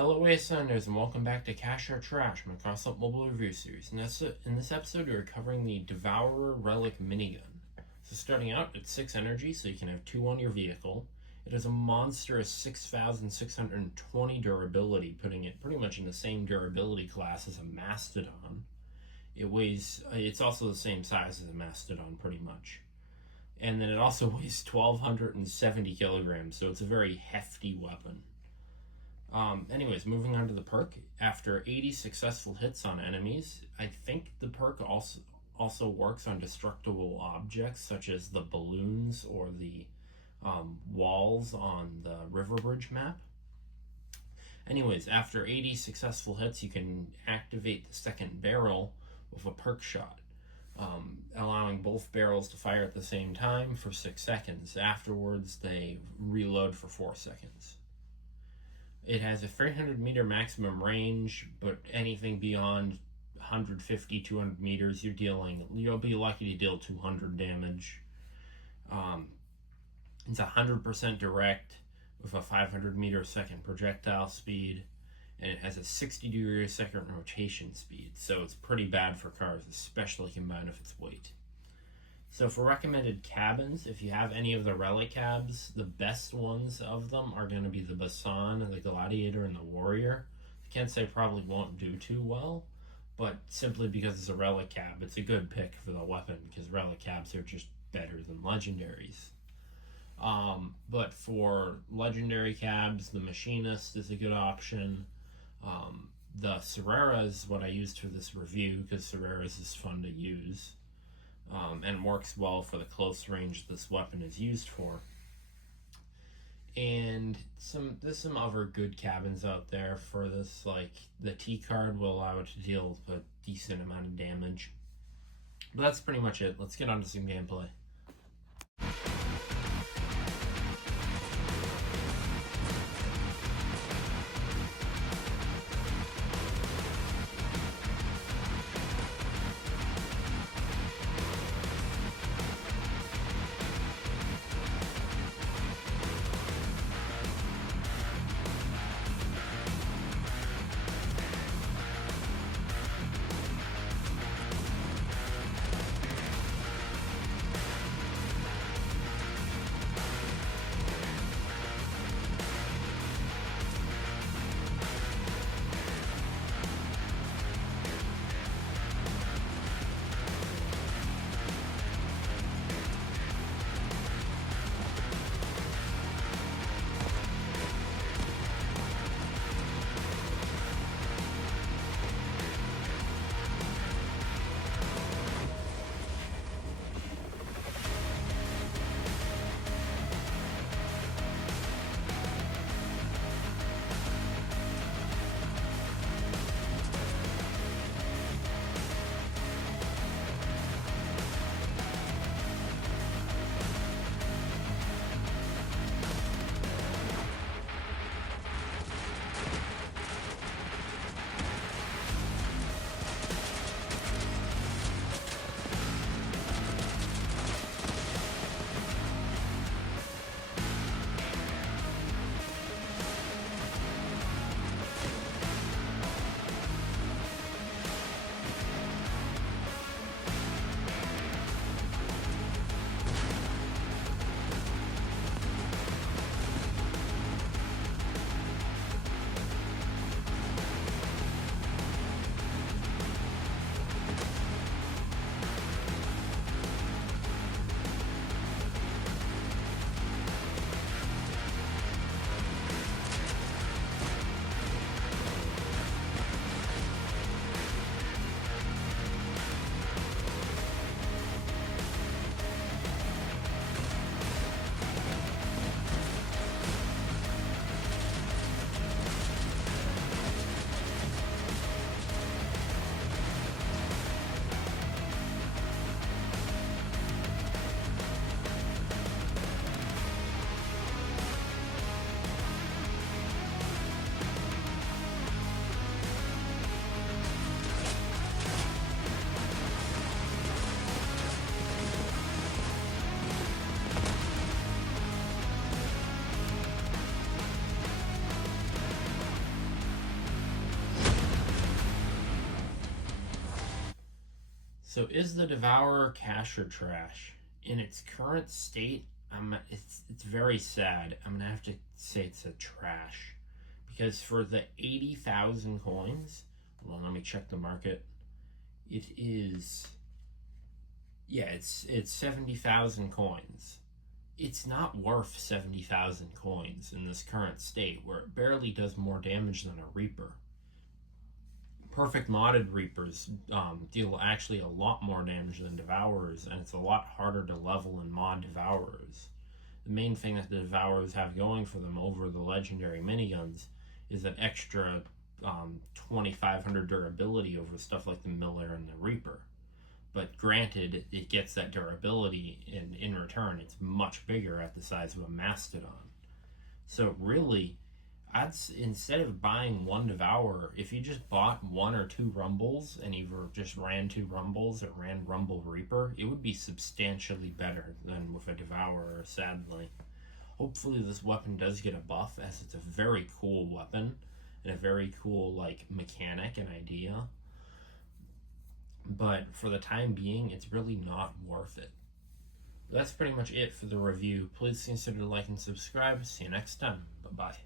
Hello Wastelanders and welcome back to Cash or Trash, my Crossout mobile review series. In this episode we are covering the Devourer Relic minigun. So starting out, it's 6 energy, so you can have 2 on your vehicle. It has a monstrous 6,620 durability, putting it pretty much in the same durability class as a Mastodon. It's also the same size as a Mastodon pretty much. And then it also weighs 1,270 kilograms, so it's a very hefty weapon. Anyways, moving on to the perk. After 80 successful hits on enemies, I think the perk also works on destructible objects such as the balloons or the walls on the River Bridge map. Anyways, after 80 successful hits, you can activate the second barrel with a perk shot, allowing both barrels to fire at the same time for 6 seconds. Afterwards, they reload for 4 seconds. It has a 300 meter maximum range, but anything beyond 150, 200 meters, you'll be lucky to deal 200 damage. It's 100% direct with a 500 meter second projectile speed, and it has a 60 second rotation speed, so it's pretty bad for cars, especially combined with its weight. So for recommended cabins, if you have any of the relic cabs, the best ones of them are going to be the Basan, the Gladiator, and the Warrior. I can't say probably won't do too well, but simply because it's a relic cab, it's a good pick for the weapon, because relic cabs are just better than legendaries. But for legendary cabs, the Machinist is a good option. The Serrera is what I used for this review, because Serrera's is fun to use. And works well for the close range this weapon is used for. And there's some other good cabins out there for this, like the T-card will allow it to deal a decent amount of damage. But that's pretty much it. Let's get on to some gameplay. So is the Devourer cash or trash? In its current state, it's very sad. I'm gonna have to say it's a trash. Because for the 80,000 coins, well, let me check the market. It is, yeah, it's 70,000 coins. It's not worth 70,000 coins in this current state, where it barely does more damage than a Reaper. Perfect modded Reapers deal actually a lot more damage than Devourers, and it's a lot harder to level and mod Devourers. The main thing that the Devourers have going for them over the legendary miniguns is an extra 2,500 durability over stuff like the Miller and the Reaper. But granted, it gets that durability, and in return, it's much bigger at the size of a Mastodon. So really, instead of buying one Devourer, if you just bought 1 or 2 Rumbles and either just ran 2 Rumbles or ran Rumble Reaper, it would be substantially better than with a Devourer, sadly. Hopefully this weapon does get a buff, as it's a very cool weapon and a very cool mechanic and idea. But for the time being, it's really not worth it. That's pretty much it for the review. Please consider to like and subscribe. See you next time. Bye-bye.